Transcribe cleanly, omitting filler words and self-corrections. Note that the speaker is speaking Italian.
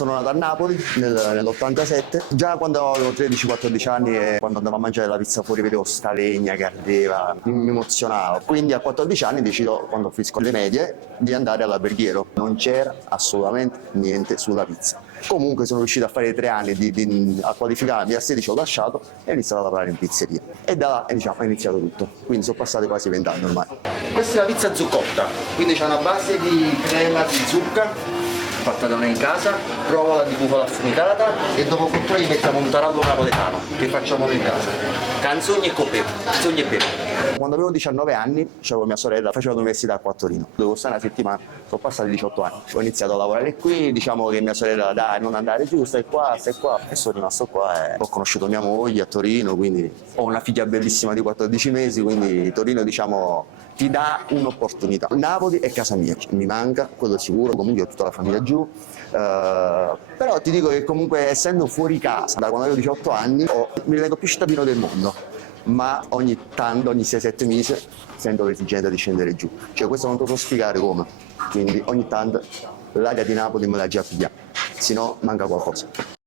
Sono nato a Napoli nell'87, già quando avevo 13-14 anni e quando andavo a mangiare la pizza fuori vedevo sta legna che ardeva, mi emozionavo. Quindi a 14 anni decido, quando finisco le medie, di andare all'alberghiero. Non c'era assolutamente niente sulla pizza. Comunque sono riuscito a fare 3 anni a qualificarmi, a 16 ho lasciato e ho iniziato a lavorare in pizzeria. E da là è iniziato tutto, quindi sono passati quasi 20 anni ormai. Questa è la pizza zuccotta, quindi c'è una base di crema di zucca fatta da noi in casa, provola di bufala affumicata e dopo cottura gli mettiamo un tarallo napoletano che facciamo noi in casa. Canzoni e coppe, canzoni e pepe. Quando avevo 19 anni, c'avevo mia sorella, facevo l'università qua a Torino. Dovevo stare una settimana, sono passati 18 anni. Ho iniziato a lavorare qui, diciamo che mia sorella, dai, non andare giù, stai qua, e sono rimasto qua e ho conosciuto mia moglie a Torino, quindi ho una figlia bellissima di 14 mesi, quindi Torino, diciamo, ti dà un'opportunità. Napoli è casa mia, mi manca, quello sicuro, comunque ho tutta la famiglia giù, però ti dico che comunque essendo fuori casa, da quando avevo 18 anni, mi ritengo più cittadino del mondo, ma ogni tanto, ogni 6-7 mesi, sento l'esigenza di scendere giù. Cioè questo non te lo so spiegare come, quindi ogni tanto l'aria di Napoli me la già pigliamo, se no manca qualcosa.